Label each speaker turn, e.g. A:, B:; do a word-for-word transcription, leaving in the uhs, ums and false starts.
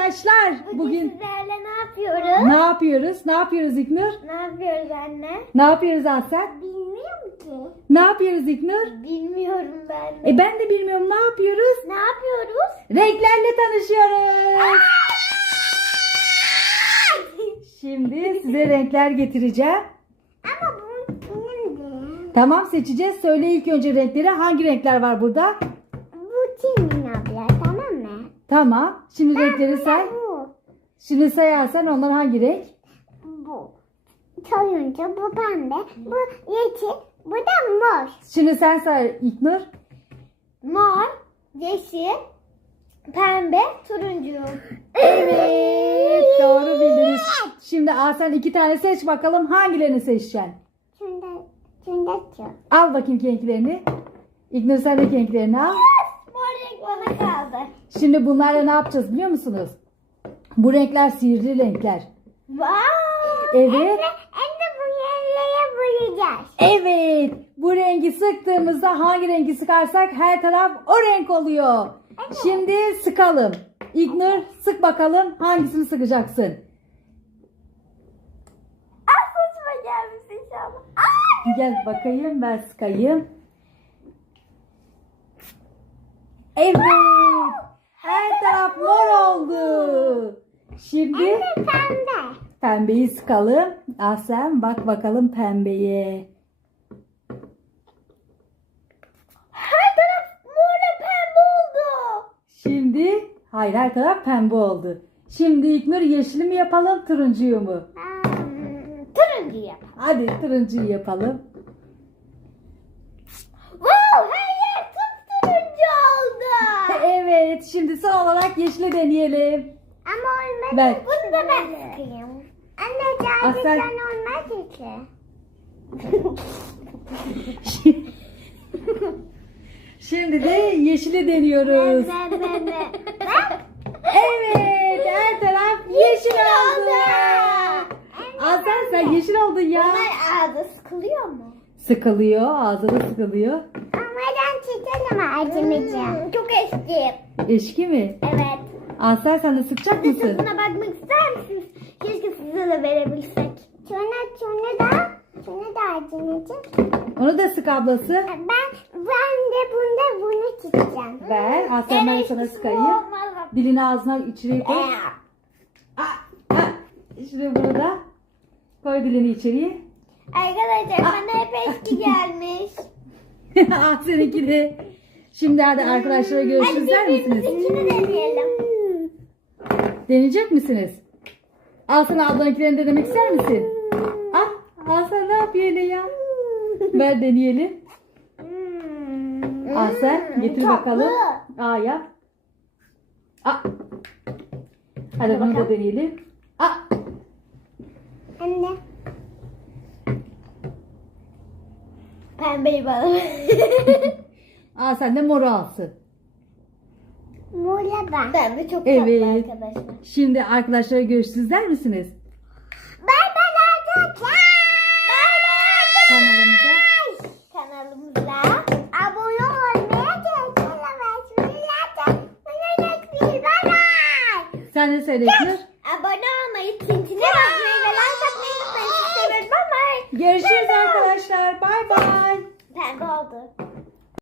A: arkadaşlar.
B: Bugün,
A: Bugün
B: sizlerle ne yapıyoruz?
A: ne yapıyoruz? Ne yapıyoruz İknur?
B: Ne yapıyoruz anne?
A: Ne yapıyoruz Asel?
B: Bilmiyorum ki.
A: Ne yapıyoruz İknur?
B: Bilmiyorum ben de.
A: E ben de bilmiyorum, ne yapıyoruz?
B: Ne yapıyoruz?
A: Renklerle tanışıyoruz. Şimdi size renkler getireceğim.
B: Ama bu kimdi?
A: Tamam, seçeceğiz. Söyle ilk önce renkleri. Hangi renkler var burada?
B: Bu kimin abla, tamam mı?
A: Tamam. Şimdi renkleri say.
B: Bu.
A: Şimdi sayarsan onlar hangi renk?
B: Bu. Turuncu, bu pembe, bu yeşil, bu da mor.
A: Şimdi sen say İknur.
B: Mor, yeşil, pembe, turuncu.
A: Evet, doğru bildiniz. Şimdi Asel iki tane seç bakalım. Hangilerini seçeceksin?
B: Şunda, şunda çok.
A: Al bakayım renklerini. İknur sen de renklerini al.
B: Mor renk bana kaldı.
A: Şimdi bunlarla ne yapacağız biliyor musunuz? Bu renkler sihirli renkler.
B: Wow.
A: Evet.
B: Hem de bu yerlere boyayacağız.
A: Evet. Bu rengi sıktığımızda hangi rengi sıkarsak her taraf o renk oluyor. Şimdi sıkalım. İknur sık bakalım hangisini sıkacaksın?
B: Aklıma gelmiş inşallah. Aa!
A: Gel bakayım, ben sıkayım. Evet. Her taraf mor oldu. Şimdi
B: Hem de pembe.
A: pembeyi sıkalım. Aslen bak bakalım pembeye.
B: Her taraf morla pembe oldu.
A: Şimdi hayır, her taraf pembe oldu. Şimdi İknur yeşili mi yapalım, turuncuyu mu?
B: Hmm, turuncu yap.
A: Hadi turuncuyu yapalım.
B: Wow, her yer turuncu oldu.
A: Evet, şimdi son olarak yeşili deneyelim.
B: Ama olmadı.
A: Ver.
B: Bunu da ben sıkayım. Anne sadece
A: Asel.
B: sen olmaz ki.
A: Şimdi de yeşili deniyoruz.
B: Ben ben ben. Ben
A: Evet, her taraf yeşil oldu.
B: oldu.
A: Aslen sen yeşil oldun ya.
B: Bunlar ağzı sıkılıyor mu?
A: Sıkılıyor, ağzına sıkılıyor.
B: Ama ben çekelim acımacığım. Çok eski.
A: Eşki mi?
B: Evet.
A: Aslen sen de sıkacak
B: Siz
A: mısın?
B: buna bakmak ister misiniz? Keşke size de verebilsek. Şuna, şuna da, şuna da acımacığım.
A: Onu da sık ablası.
B: Ben, ben de bunda bunu çekeceğim.
A: Ver, Aslen ben sana sıkayım. Dilini ağzına içine koy. Ah, ah. Şimdi bunu da koy dilini içeriye.
B: Arkadaşlar bana hep eski gelmiş.
A: Ah, seninki de. Şimdi hadi arkadaşlara görüşürüz der misiniz?
B: İkini deneyelim.
A: Deneyecek misiniz? Al sana ablanınkilerini denemek ister misin? Ah, Asel ne yapıyor öyle ya? Ver deneyelim. Asel getir
B: tatlı.
A: bakalım. Aa yap. Ah. Hadi bunu da deneyelim. Ah.
B: Anne. Pembeyi bana.
A: Aa sen de moru alsın.
B: Muğla ben. Pembe çok tatlı
A: Evet.
B: arkadaşlar.
A: Şimdi arkadaşlara görüşürüz der misiniz?
B: Bay bay arkadaşlar. Bay bay.
A: Kanalımıza.
B: Kanalımıza abone olmaya çalışmayı unutmayın. Bay bay.
A: Sen de söyle İknur.
B: Abone olmayı, tintine basmayı ve like atmayı unutmayın. Sizi seviyorum. Bay bay.
A: Görüşürüz arkadaşlar. Bay bay.
B: Pembe oldu.